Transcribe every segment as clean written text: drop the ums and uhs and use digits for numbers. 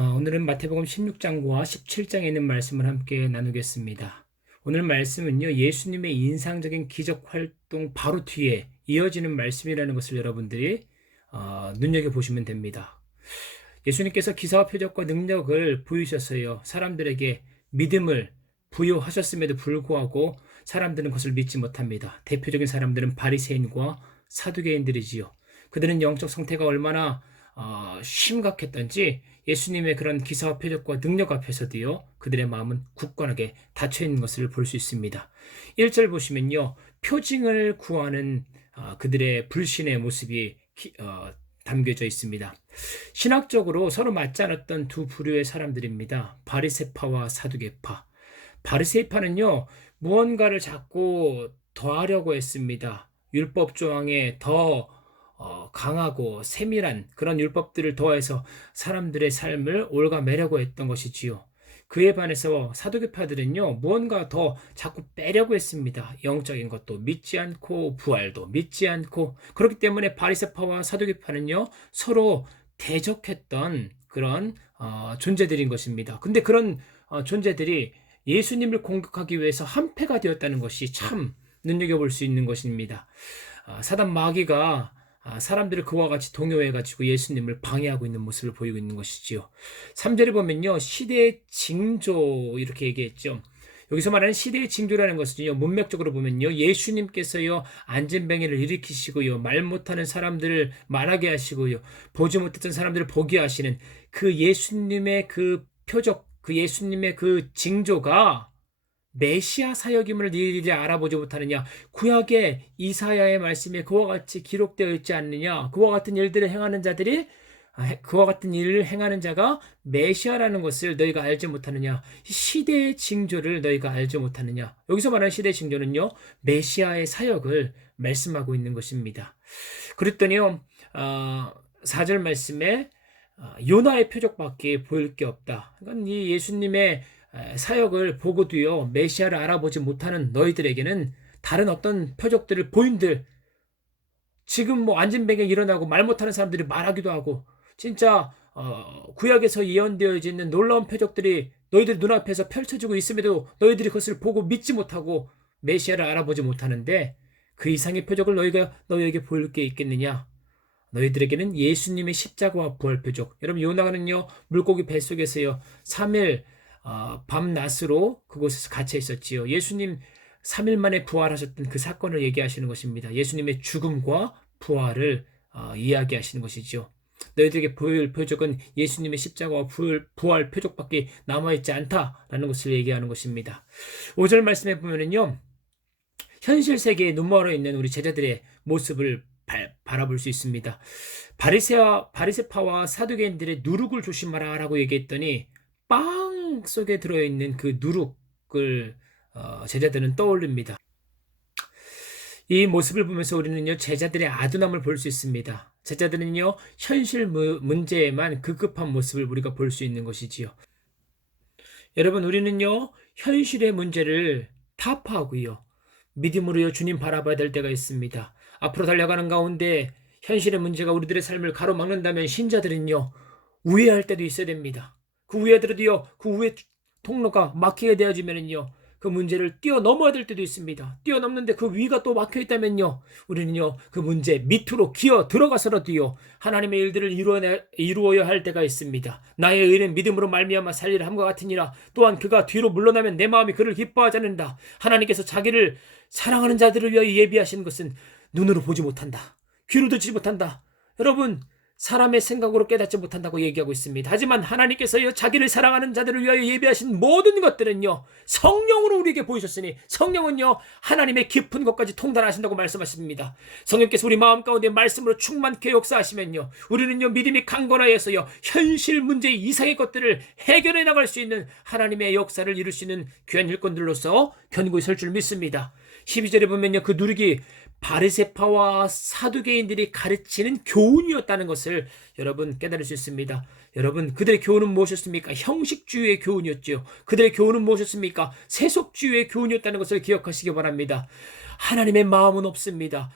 오늘은 마태복음 16장과 17장에 있는 말씀을 함께 나누겠습니다. 오늘 말씀은요, 예수님의 인상적인 기적 활동 바로 뒤에 이어지는 말씀이라는 것을 여러분들이 눈여겨보시면 됩니다. 예수님께서 기사와 표적과 능력을 보이셨어요. 사람들에게 믿음을 부여하셨음에도 불구하고 사람들은 그것을 믿지 못합니다. 대표적인 사람들은 바리새인과 사두개인들이지요. 그들은 영적 상태가 얼마나 심각했던지 예수님의 그런 기사와 표적과 능력 앞에서도요, 그들의 마음은 굳건하게 닫혀 있는 것을 볼 수 있습니다. 1절 보시면요, 표징을 구하는 그들의 불신의 모습이 담겨져 있습니다. 신학적으로 서로 맞지 않았던 두 부류의 사람들입니다. 바리새파와 사두개파. 바리새파는요, 무언가를 자꾸 더하려고 했습니다. 율법 조항에 더 강하고 세밀한 그런 율법들을 더해서 사람들의 삶을 올가매려고 했던 것이지요. 그에 반해서 사두개파들은요, 무언가 더 자꾸 빼려고 했습니다. 영적인 것도 믿지 않고 부활도 믿지 않고. 그렇기 때문에 바리새파와 사두개파는요, 서로 대적했던 그런 존재들인 것입니다. 근데 그런 존재들이 예수님을 공격하기 위해서 한패가 되었다는 것이 참 눈여겨볼 수 있는 것입니다. 사단 마귀가 사람들을 그와 같이 동요해가지고 예수님을 방해하고 있는 모습을 보이고 있는 것이지요. 3절에 보면요, 시대의 징조 이렇게 얘기했죠. 여기서 말하는 시대의 징조라는 것은요, 문맥적으로 보면요, 예수님께서요 안진뱅이를 일으키시고요, 말 못하는 사람들을 말하게 하시고요, 보지 못했던 사람들을 보게 하시는 그 예수님의 그 표적, 그 예수님의 그 징조가 메시아 사역임을 너희들이 알아보지 못하느냐. 구약의 이사야의 말씀에 그와 같이 기록되어 있지 않느냐. 그와 같은 일들을 행하는 자들이 그와 같은 일을 행하는 자가 메시아라는 것을 너희가 알지 못하느냐. 시대의 징조를 너희가 알지 못하느냐. 여기서 말하는 시대의 징조는요, 메시아의 사역을 말씀하고 있는 것입니다. 그랬더니요, 4절 말씀에 요나의 표적밖에 보일 게 없다. 그러니까 이 예수님의 사역을 보고도요, 메시아를 알아보지 못하는 너희들에게는 다른 어떤 표적들을 보인들, 지금 뭐 안진뱅이 일어나고 말 못하는 사람들이 말하기도 하고, 진짜 구약에서 예언되어 있는 놀라운 표적들이 너희들 눈앞에서 펼쳐지고 있음에도 너희들이 그것을 보고 믿지 못하고 메시아를 알아보지 못하는데, 그 이상의 표적을 너희에게 보일 게 있겠느냐? 너희들에게는 예수님의 십자가와 부활 표적. 여러분, 요나는요, 물고기 뱃속에서요 3일 밤낮으로 그곳에서 갇혀 있었지요. 예수님 3일 만에 부활하셨던 그 사건을 얘기하시는 것입니다. 예수님의 죽음과 부활을 이야기하시는 것이죠. 너희들에게 보일 표적은 예수님의 십자가와 부활 표적밖에 남아있지 않다라는 것을 얘기하는 것입니다. 5절 말씀에 보면은요, 현실 세계에 눈멀어 있는 우리 제자들의 모습을 바라볼 수 있습니다. 바리새파와 사두개인들의 누룩을 조심하라라고 얘기했더니 빵 속에 들어있는 그 누룩을 제자들은 떠올립니다. 이 모습을 보면서 우리는요, 제자들의 아둔함을 볼 수 있습니다. 제자들은요, 현실 문제에만 급급한 모습을 우리가 볼 수 있는 것이지요. 여러분, 우리는요, 현실의 문제를 타파하고요, 믿음으로요, 주님 바라봐야 될 때가 있습니다. 앞으로 달려가는 가운데 현실의 문제가 우리들의 삶을 가로막는다면 신자들은요, 우회할 때도 있어야 됩니다. 그 우회들도요, 그 우회 통로가 막히게 되어지면은요, 그 문제를 뛰어넘어야 될 때도 있습니다. 뛰어넘는데 그 위가 또 막혀 있다면요, 우리는요, 그 문제 밑으로 기어 들어가서라도요, 하나님의 일들을 이루어야 할 때가 있습니다. 나의 의는 믿음으로 말미암아 살리라 함과 같으니라. 또한 그가 뒤로 물러나면 내 마음이 그를 기뻐하지 않는다. 하나님께서 자기를 사랑하는 자들을 위하여 예비하신 것은 눈으로 보지 못한다, 귀로 듣지 못한다. 여러분, 사람의 생각으로 깨닫지 못한다고 얘기하고 있습니다. 하지만 하나님께서요, 자기를 사랑하는 자들을 위하여 예비하신 모든 것들은요, 성령으로 우리에게 보이셨으니, 성령은요, 하나님의 깊은 것까지 통달하신다고 말씀하십니다. 성령께서 우리 마음 가운데 말씀으로 충만케 역사하시면요, 우리는요, 믿음이 강건하여서요, 현실 문제 이상의 것들을 해결해 나갈 수 있는 하나님의 역사를 이룰 수 있는 귀한 일꾼들로서 견고히 설 줄 믿습니다. 12절에 보면요, 그 누룩이 바리새파와 사두개인들이 가르치는 교훈이었다는 것을 여러분 깨달을 수 있습니다. 여러분, 그들의 교훈은 무엇이었습니까? 형식주의의 교훈이었죠. 그들의 교훈은 무엇이었습니까? 세속주의의 교훈이었다는 것을 기억하시기 바랍니다. 하나님의 마음은 없습니다.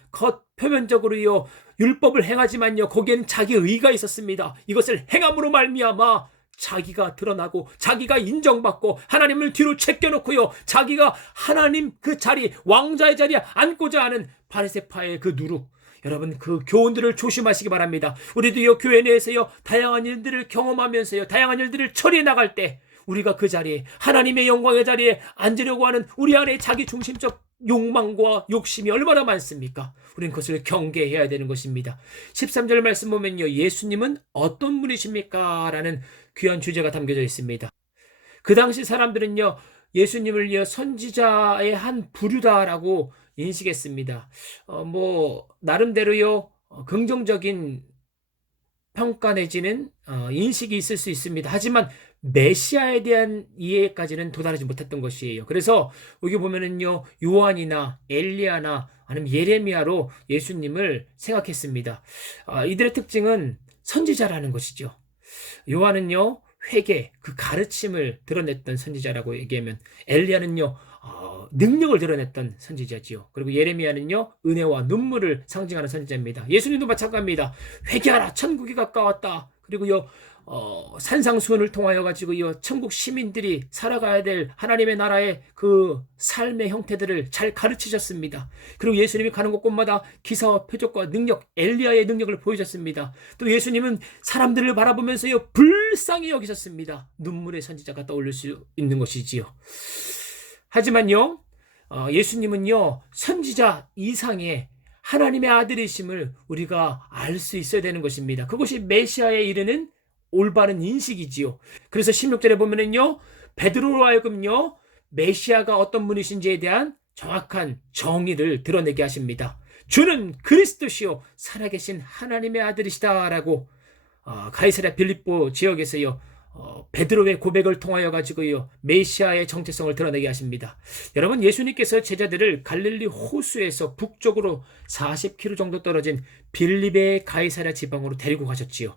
표면적으로요, 율법을 행하지만요, 거기에는 자기 의가 있었습니다. 이것을 행함으로 말미암아 자기가 드러나고 자기가 인정받고 하나님을 뒤로 제껴놓고요, 자기가 하나님 그 자리, 왕자의 자리에 앉고자 하는 바리새파의 그 누룩, 여러분 그 교훈들을 조심하시기 바랍니다. 우리도요, 교회 내에서요, 다양한 일들을 경험하면서요, 다양한 일들을 처리해 나갈 때 우리가 그 자리에, 하나님의 영광의 자리에 앉으려고 하는 우리 안에 자기 중심적 욕망과 욕심이 얼마나 많습니까? 우리는 그것을 경계해야 되는 것입니다. 13절 말씀 보면요, 예수님은 어떤 분이십니까? 라는 귀한 주제가 담겨져 있습니다. 그 당시 사람들은요, 예수님을요, 선지자의 한 부류다라고 인식했습니다. 나름대로요, 긍정적인 평가 내지는 인식이 있을 수 있습니다. 하지만 메시아에 대한 이해까지는 도달하지 못했던 것이에요. 그래서 여기 보면은요, 요한이나 엘리야나 아니면 예레미야로 예수님을 생각했습니다. 이들의 특징은 선지자라는 것이죠. 요한은요, 회개, 그 가르침을 드러냈던 선지자라고 얘기하면, 엘리야는요, 능력을 드러냈던 선지자지요. 그리고 예레미야는요, 은혜와 눈물을 상징하는 선지자입니다. 예수님도 마찬가지입니다. 회개하라, 천국이 가까웠다. 그리고요, 산상수훈을 통하여 가지고요, 천국 시민들이 살아가야 될 하나님의 나라의 그 삶의 형태들을 잘 가르치셨습니다. 그리고 예수님이 가는 곳곳마다 기사와 표적과 능력, 엘리야의 능력을 보여줬습니다. 또 예수님은 사람들을 바라보면서요, 불쌍히 여기셨습니다. 눈물의 선지자가 떠올릴 수 있는 것이지요. 하지만요, 예수님은요, 선지자 이상의 하나님의 아들이심을 우리가 알 수 있어야 되는 것입니다. 그것이 메시아에 이르는 올바른 인식이지요. 그래서 16절에 보면은요, 베드로로 하여금요, 메시아가 어떤 분이신지에 대한 정확한 정의를 드러내게 하십니다. 주는 그리스도시요 살아계신 하나님의 아들이시다라고 가이사랴 빌립보 지역에서요, 베드로의 고백을 통하여 가지고요, 메시아의 정체성을 드러내게 하십니다. 여러분, 예수님께서 제자들을 갈릴리 호수에서 북쪽으로 40km 정도 떨어진 빌립의 가이사랴 지방으로 데리고 가셨지요.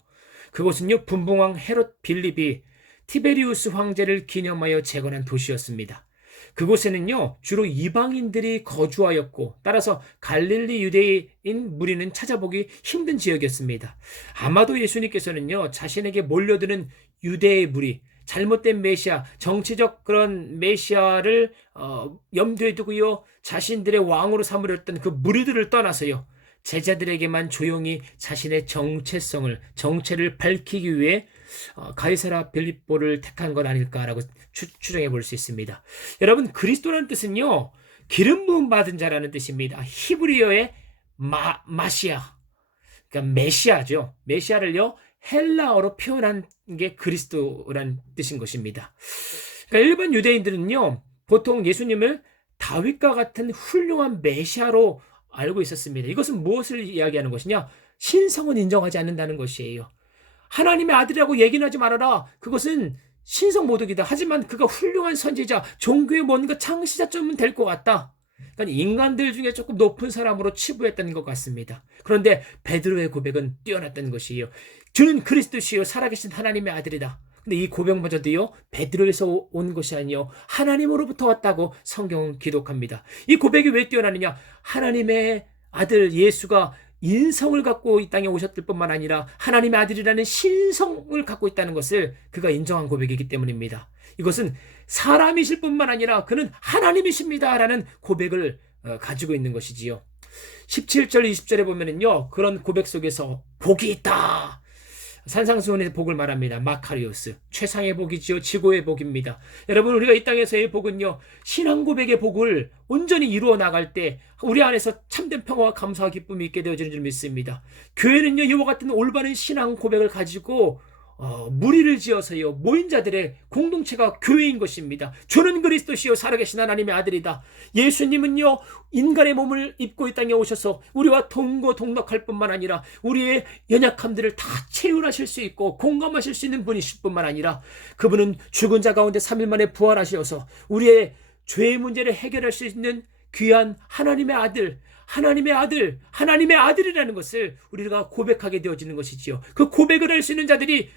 그곳은요, 분봉왕 헤롯 빌립이 티베리우스 황제를 기념하여 재건한 도시였습니다. 그곳에는요, 주로 이방인들이 거주하였고, 따라서 갈릴리 유대인 무리는 찾아보기 힘든 지역이었습니다. 아마도 예수님께서는요, 자신에게 몰려드는 유대의 무리, 잘못된 메시아, 정치적 그런 메시아를 염두에 두고요, 자신들의 왕으로 삼으렸던 그 무리들을 떠나서요, 제자들에게만 조용히 자신의 정체를 밝히기 위해 가이사랴 빌립보를 택한 것 아닐까라고 추정해 볼 수 있습니다. 여러분, 그리스도라는 뜻은요, 기름 부음 받은 자라는 뜻입니다. 히브리어의 마시아, 그러니까 메시아죠. 메시아를요, 헬라어로 표현한 게 그리스도라는 뜻인 것입니다. 그러니까 일반 유대인들은요, 보통 예수님을 다윗과 같은 훌륭한 메시아로 알고 있었습니다. 이것은 무엇을 이야기하는 것이냐? 신성은 인정하지 않는다는 것이에요. 하나님의 아들이라고 얘기는 하지 말아라. 그것은 신성 모독이다. 하지만 그가 훌륭한 선지자, 종교의 뭔가 창시자쯤은 될 것 같다. 그러니까 인간들 중에 조금 높은 사람으로 치부했던 것 같습니다. 그런데 베드로의 고백은 뛰어났다는 것이에요. 주는 그리스도시요 살아계신 하나님의 아들이다. 근데 이 고백마저도요, 베드로에서 온 것이 아니요 하나님으로부터 왔다고 성경은 기록합니다. 이 고백이 왜 뛰어나느냐? 하나님의 아들 예수가 인성을 갖고 이 땅에 오셨을 뿐만 아니라 하나님의 아들이라는 신성을 갖고 있다는 것을 그가 인정한 고백이기 때문입니다. 이것은 사람이실 뿐만 아니라 그는 하나님이십니다라는 고백을 가지고 있는 것이지요. 17절 20절에 보면은요, 그런 고백 속에서 복이 있다, 산상수훈의 복을 말합니다. 마카리오스, 최상의 복이지요, 지고의 복입니다. 여러분, 우리가 이 땅에서의 복은요, 신앙 고백의 복을 온전히 이루어 나갈 때 우리 안에서 참된 평화와 감사와 기쁨이 있게 되어지는 줄 믿습니다. 교회는요, 이와 같은 올바른 신앙 고백을 가지고 무리를 지어서요, 모인 자들의 공동체가 교회인 것입니다. 주는 그리스도시요 살아계신 하나님의 아들이다. 예수님은요, 인간의 몸을 입고 이 땅에 오셔서 우리와 동거동락할 뿐만 아니라 우리의 연약함들을 다 채울하실 수 있고 공감하실 수 있는 분이실 뿐만 아니라 그분은 죽은 자 가운데 3일 만에 부활하셔서 우리의 죄의 문제를 해결할 수 있는 귀한 하나님의 아들, 하나님의 아들이라는 것을 우리가 고백하게 되어지는 것이지요. 그 고백을 할 수 있는 자들이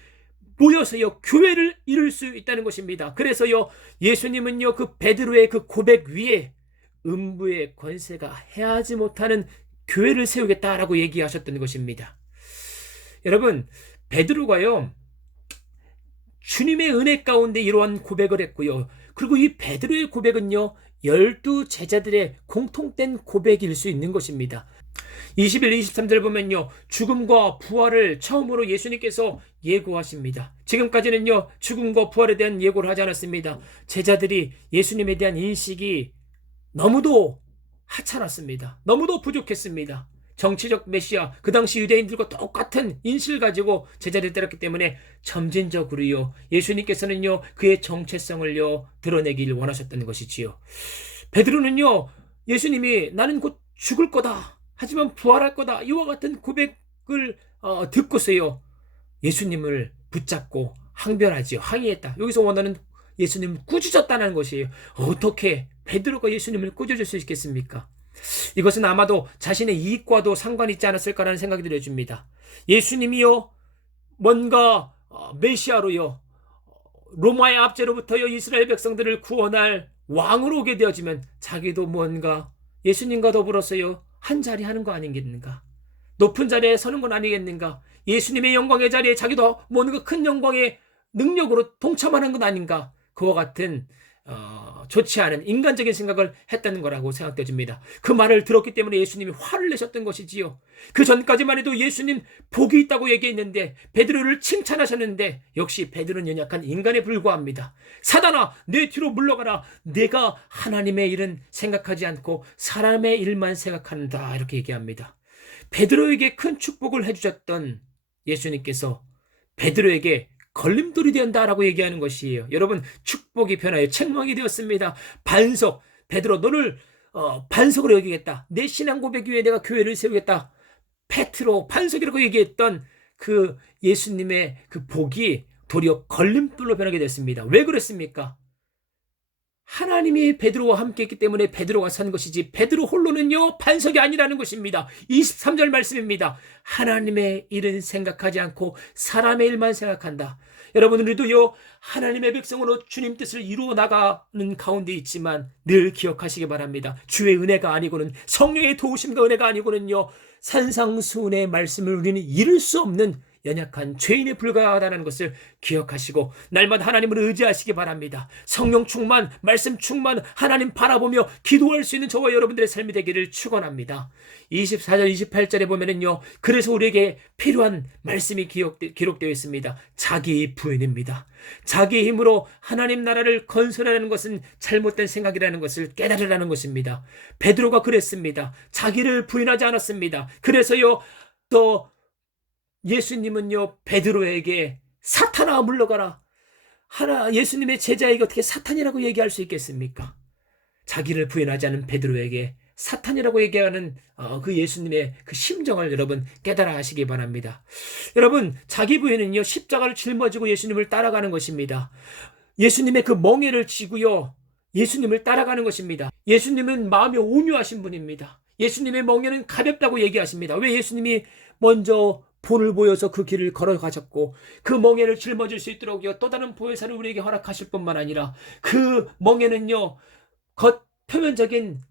모여서요, 교회를 이룰 수 있다는 것입니다. 그래서요, 예수님은요, 그 베드로의 그 고백 위에 음부의 권세가 해하지 못하는 교회를 세우겠다라고 얘기하셨던 것입니다. 여러분, 베드로가요, 주님의 은혜 가운데 이러한 고백을 했고요. 그리고 이 베드로의 고백은요, 12제자들의 공통된 고백일 수 있는 것입니다. 21, 23절 보면요, 죽음과 부활을 처음으로 예수님께서 예고하십니다. 지금까지는요, 죽음과 부활에 대한 예고를 하지 않았습니다. 제자들이 예수님에 대한 인식이 너무도 하찮았습니다. 너무도 부족했습니다. 정치적 메시아, 그 당시 유대인들과 똑같은 인식을 가지고 제자들이 따랐기 때문에 점진적으로요, 예수님께서는요, 그의 정체성을요, 드러내기를 원하셨던 것이지요. 베드로는요, 예수님이 나는 곧 죽을 거다, 하지만 부활할 거다, 이와 같은 고백을 듣고서요, 예수님을 붙잡고 항변하지요. 항의했다. 여기서 원하는 예수님을 꾸짖었다는 것이에요. 어떻게 베드로가 예수님을 꾸짖을 수 있겠습니까? 이것은 아마도 자신의 이익과도 상관이 있지 않았을까라는 생각이 들어집니다. 예수님이요, 뭔가 메시아로요, 로마의 압제로부터요, 이스라엘 백성들을 구원할 왕으로 오게 되어지면 자기도 뭔가 예수님과 더불어서요, 한 자리 하는 거 아니겠는가? 높은 자리에 서는 건 아니겠는가? 예수님의 영광의 자리에 자기도 뭔가 큰 영광의 능력으로 동참하는 건 아닌가? 그와 같은 좋지 않은 인간적인 생각을 했다는 거라고 생각되어집니다. 그 말을 들었기 때문에 예수님이 화를 내셨던 것이지요. 그 전까지만 해도 예수님 복이 있다고 얘기했는데 베드로를 칭찬하셨는데 역시 베드로는 연약한 인간에 불과합니다. 사단아, 내 뒤로 물러가라. 내가 하나님의 일은 생각하지 않고 사람의 일만 생각한다, 이렇게 얘기합니다. 베드로에게 큰 축복을 해주셨던 예수님께서 베드로에게 걸림돌이 된다라고 얘기하는 것이에요. 여러분, 축복이 변하여 책망이 되었습니다. 반석, 베드로 너를 반석으로 여기겠다. 내 신앙 고백 위에 내가 교회를 세우겠다. 페트로, 반석이라고 얘기했던 그 예수님의 그 복이 도리어 걸림돌로 변하게 됐습니다. 왜 그랬습니까? 하나님이 베드로와 함께 했기 때문에 베드로가 선 것이지 베드로 홀로는요, 반석이 아니라는 것입니다. 23절 말씀입니다. 하나님의 일은 생각하지 않고 사람의 일만 생각한다. 여러분, 우리도요, 하나님의 백성으로 주님 뜻을 이루어 나가는 가운데 있지만 늘 기억하시기 바랍니다. 주의 은혜가 아니고는, 성령의 도우심과 은혜가 아니고는요, 산상수훈의 말씀을 우리는 이룰 수 없는 연약한 죄인에 불과하다는 것을 기억하시고 날마다 하나님을 의지하시기 바랍니다. 성령 충만, 말씀 충만, 하나님 바라보며 기도할 수 있는 저와 여러분들의 삶이 되기를 축원합니다. 24절 28절에 보면은요, 그래서 우리에게 필요한 말씀이 기록되어 있습니다. 자기 부인입니다. 자기 힘으로 하나님 나라를 건설하는 것은 잘못된 생각이라는 것을 깨달으라는 것입니다. 베드로가 그랬습니다. 자기를 부인하지 않았습니다. 그래서요, 또 예수님은요, 베드로에게 사탄아 물러가라. 예수님의 제자에게 어떻게 사탄이라고 얘기할 수 있겠습니까? 자기를 부인하지 않은 베드로에게 사탄이라고 얘기하는 그 예수님의 그 심정을 여러분 깨달아 하시기 바랍니다. 여러분, 자기 부인은요, 십자가를 짊어지고 예수님을 따라가는 것입니다. 예수님의 그 멍에를 지고요, 예수님을 따라가는 것입니다. 예수님은 마음이 온유하신 분입니다. 예수님의 멍에는 가볍다고 얘기하십니다. 왜? 예수님이 먼저 본을 보여서 그 길을 걸어가셨고 그 멍에를 짊어질 수 있도록요, 또 다른 보혜사를 우리에게 허락하실 뿐만 아니라 그 멍에는요, 겉 표면적인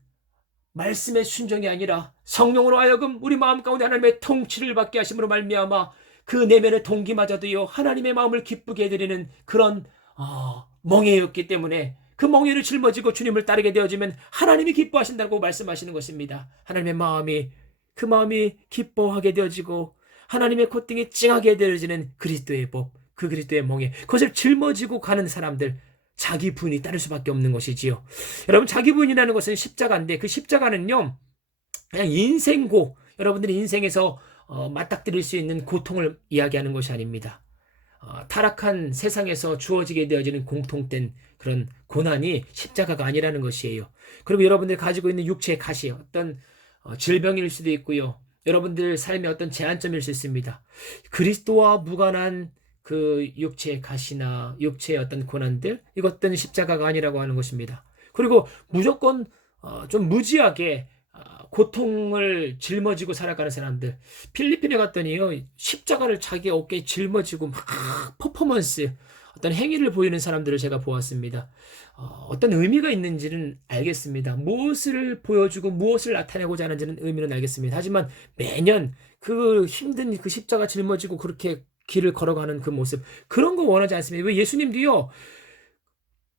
말씀의 순종이 아니라 성령으로 하여금 우리 마음 가운데 하나님의 통치를 받게 하심으로 말미암아 그 내면의 동기마저도요, 하나님의 마음을 기쁘게 해드리는 그런 멍에였기 때문에 그 멍에를 짊어지고 주님을 따르게 되어지면 하나님이 기뻐하신다고 말씀하시는 것입니다. 하나님의 마음이, 그 마음이 기뻐하게 되어지고 하나님의 콧등이 찡하게 되어지는 그리스도의 법, 그 그리스도의 멍에, 그것을 짊어지고 가는 사람들, 자기 부인이 따를 수밖에 없는 것이지요. 여러분, 자기 부인이라는 것은 십자가인데 그 십자가는요, 그냥 인생고, 여러분들이 인생에서 맞닥뜨릴 수 있는 고통을 이야기하는 것이 아닙니다. 타락한 세상에서 주어지게 되어지는 공통된 그런 고난이 십자가가 아니라는 것이에요. 그리고 여러분들이 가지고 있는 육체의 가시, 어떤 질병일 수도 있고요, 여러분들 삶의 어떤 제한점일 수 있습니다. 그리스도와 무관한 그 육체의 가시나 육체의 어떤 고난들, 이것들은 십자가가 아니라고 하는 것입니다. 그리고 무조건 좀 무지하게 고통을 짊어지고 살아가는 사람들, 필리핀에 갔더니요, 십자가를 자기 어깨에 짊어지고 막 퍼포먼스, 어떤 행위를 보이는 사람들을 제가 보았습니다. 어떤 의미가 있는지는 알겠습니다. 무엇을 보여주고 무엇을 나타내고자 하는지는 의미는 알겠습니다. 하지만 매년 그 힘든 그 십자가 짊어지고 그렇게 길을 걸어가는 그 모습, 그런 거 원하지 않습니다. 왜 예수님도요,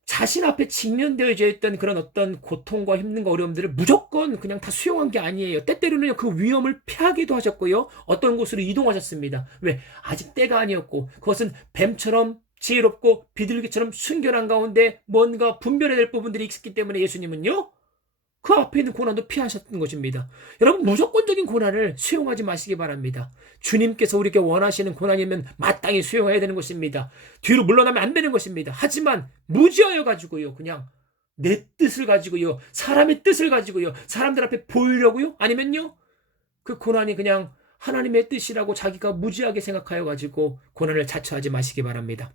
자신 앞에 직면되어져 있던 그런 어떤 고통과 힘든과 어려움들을 무조건 그냥 다 수용한 게 아니에요. 때때로는 그 위험을 피하기도 하셨고요. 어떤 곳으로 이동하셨습니다. 왜? 아직 때가 아니었고, 그것은 뱀처럼 지혜롭고 비둘기처럼 순결한 가운데 뭔가 분별해야 될 부분들이 있었기 때문에 예수님은요, 그 앞에 있는 고난도 피하셨던 것입니다. 여러분, 무조건적인 고난을 수용하지 마시기 바랍니다. 주님께서 우리에게 원하시는 고난이면 마땅히 수용해야 되는 것입니다. 뒤로 물러나면 안 되는 것입니다. 하지만 무지하여 가지고요, 그냥 내 뜻을 가지고요, 사람의 뜻을 가지고요, 사람들 앞에 보이려고요, 아니면요, 그 고난이 그냥 하나님의 뜻이라고 자기가 무지하게 생각하여 가지고 고난을 자처하지 마시기 바랍니다.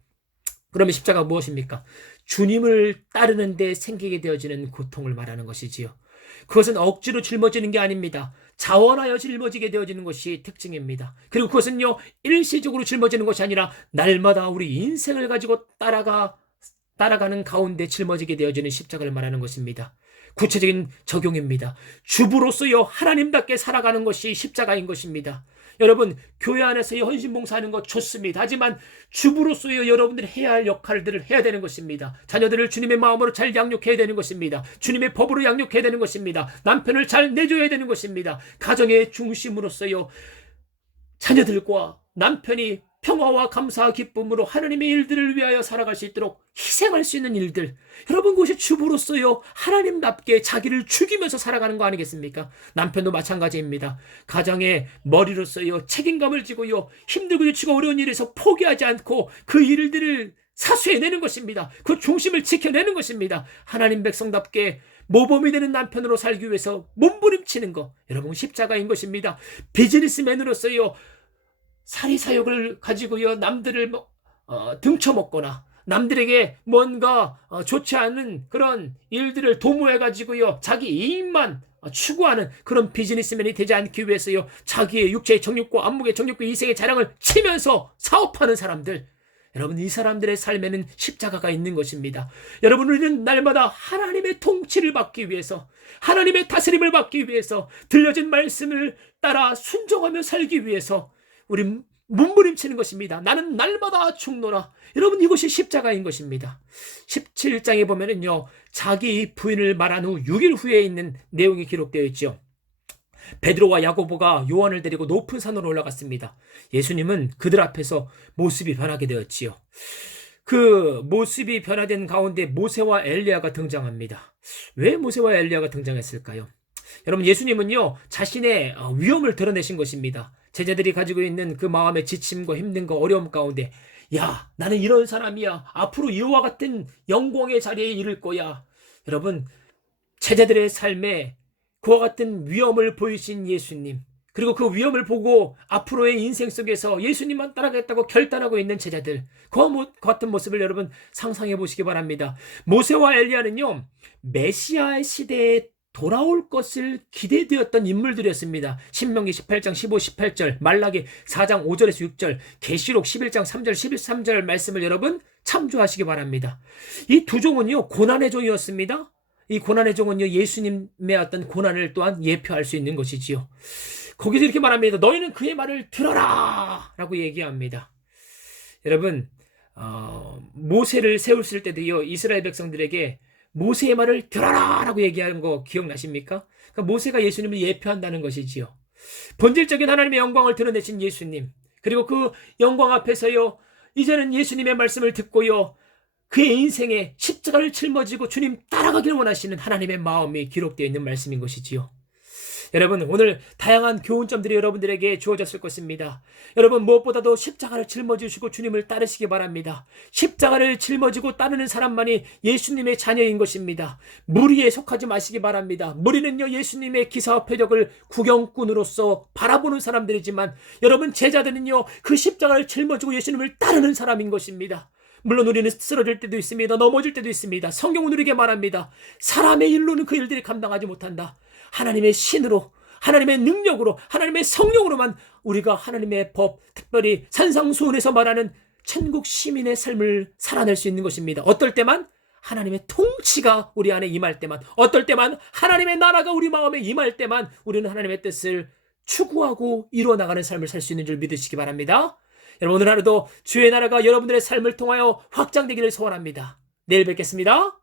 그러면 십자가 무엇입니까? 주님을 따르는데 생기게 되어지는 고통을 말하는 것이지요. 그것은 억지로 짊어지는 게 아닙니다. 자원하여 짊어지게 되어지는 것이 특징입니다. 그리고 그것은요, 일시적으로 짊어지는 것이 아니라 날마다 우리 인생을 가지고 따라가는 가운데 짊어지게 되어지는 십자가를 말하는 것입니다. 구체적인 적용입니다. 주부로서요, 하나님답게 살아가는 것이 십자가인 것입니다. 여러분, 교회 안에서 헌신봉사하는 것 좋습니다. 하지만 주부로서요, 여러분들이 해야 할 역할들을 해야 되는 것입니다. 자녀들을 주님의 마음으로 잘 양육해야 되는 것입니다. 주님의 법으로 양육해야 되는 것입니다. 남편을 잘 내줘야 되는 것입니다. 가정의 중심으로서요, 자녀들과 남편이 평화와 감사와 기쁨으로 하나님의 일들을 위하여 살아갈 수 있도록 희생할 수 있는 일들, 여러분, 그것이 주부로서요, 하나님답게 자기를 죽이면서 살아가는 거 아니겠습니까? 남편도 마찬가지입니다. 가정의 머리로서요, 책임감을 지고요, 힘들고 지치고 어려운 일에서 포기하지 않고 그 일들을 사수해내는 것입니다. 그 중심을 지켜내는 것입니다. 하나님 백성답게 모범이 되는 남편으로 살기 위해서 몸부림치는 것, 여러분, 십자가인 것입니다. 비즈니스맨으로서요, 사리사욕을 가지고요, 남들을 등쳐먹거나 남들에게 뭔가 좋지 않은 그런 일들을 도모해가지고요, 자기 이익만 추구하는 그런 비즈니스맨이 되지 않기 위해서요, 자기의 육체의 정욕과 안목의 정욕과 이생의 자랑을 치면서 사업하는 사람들, 여러분, 이 사람들의 삶에는 십자가가 있는 것입니다. 여러분, 우리는 날마다 하나님의 통치를 받기 위해서, 하나님의 다스림을 받기 위해서, 들려진 말씀을 따라 순종하며 살기 위해서 우리 몸부림치는 것입니다. 나는 날마다 죽노라. 여러분, 이것이 십자가인 것입니다. 17장에 보면은요, 자기 부인을 말한 후 6일 후에 있는 내용이 기록되어 있죠. 베드로와 야고보가 요한을 데리고 높은 산으로 올라갔습니다. 예수님은 그들 앞에서 모습이 변하게 되었지요. 그 모습이 변화된 가운데 모세와 엘리야가 등장합니다. 왜 모세와 엘리야가 등장했을까요? 여러분, 예수님은요, 자신의 위엄을 드러내신 것입니다. 제자들이 가지고 있는 그 마음의 지침과 힘든과 어려움 가운데, 야, 나는 이런 사람이야. 앞으로 이와 같은 영광의 자리에 이를 거야. 여러분, 제자들의 삶에 그와 같은 위엄을 보이신 예수님, 그리고 그 위엄을 보고 앞으로의 인생 속에서 예수님만 따라가겠다고 결단하고 있는 제자들, 그와 같은 모습을 여러분 상상해 보시기 바랍니다. 모세와 엘리야는요, 메시아의 시대에 돌아올 것을 기대되었던 인물들이었습니다. 신명기 18장 15, 18절, 말라기 4장 5절에서 6절, 계시록 11장 3절, 13절 말씀을 여러분 참조하시기 바랍니다. 이 두 종은요, 고난의 종이었습니다. 이 고난의 종은요, 예수님의 어떤 고난을 또한 예표할 수 있는 것이지요. 거기서 이렇게 말합니다. 너희는 그의 말을 들어라! 라고 얘기합니다. 여러분, 모세를 세웠을 때도요, 이스라엘 백성들에게 모세의 말을 들어라! 라고 얘기하는 거 기억나십니까? 그러니까 모세가 예수님을 예표한다는 것이지요. 본질적인 하나님의 영광을 드러내신 예수님, 그리고 그 영광 앞에서요, 이제는 예수님의 말씀을 듣고요, 그의 인생에 십자가를 짊어지고 주님 따라가기를 원하시는 하나님의 마음이 기록되어 있는 말씀인 것이지요. 여러분, 오늘 다양한 교훈점들이 여러분들에게 주어졌을 것입니다. 여러분, 무엇보다도 십자가를 짊어지시고 주님을 따르시기 바랍니다. 십자가를 짊어지고 따르는 사람만이 예수님의 자녀인 것입니다. 무리에 속하지 마시기 바랍니다. 무리는요, 예수님의 기사와 표적을 구경꾼으로서 바라보는 사람들이지만, 여러분 제자들은요, 그 십자가를 짊어지고 예수님을 따르는 사람인 것입니다. 물론 우리는 쓰러질 때도 있습니다. 넘어질 때도 있습니다. 성경은 우리에게 말합니다. 사람의 일로는 그 일들이 감당하지 못한다. 하나님의 신으로, 하나님의 능력으로, 하나님의 성령으로만 우리가 하나님의 법, 특별히 산상수훈에서 말하는 천국 시민의 삶을 살아낼 수 있는 것입니다. 어떨 때만 하나님의 통치가 우리 안에 임할 때만, 어떨 때만 하나님의 나라가 우리 마음에 임할 때만 우리는 하나님의 뜻을 추구하고 이루어나가는 삶을 살 수 있는 줄 믿으시기 바랍니다. 여러분 오늘 하루도 주의 나라가 여러분들의 삶을 통하여 확장되기를 소원합니다. 내일 뵙겠습니다.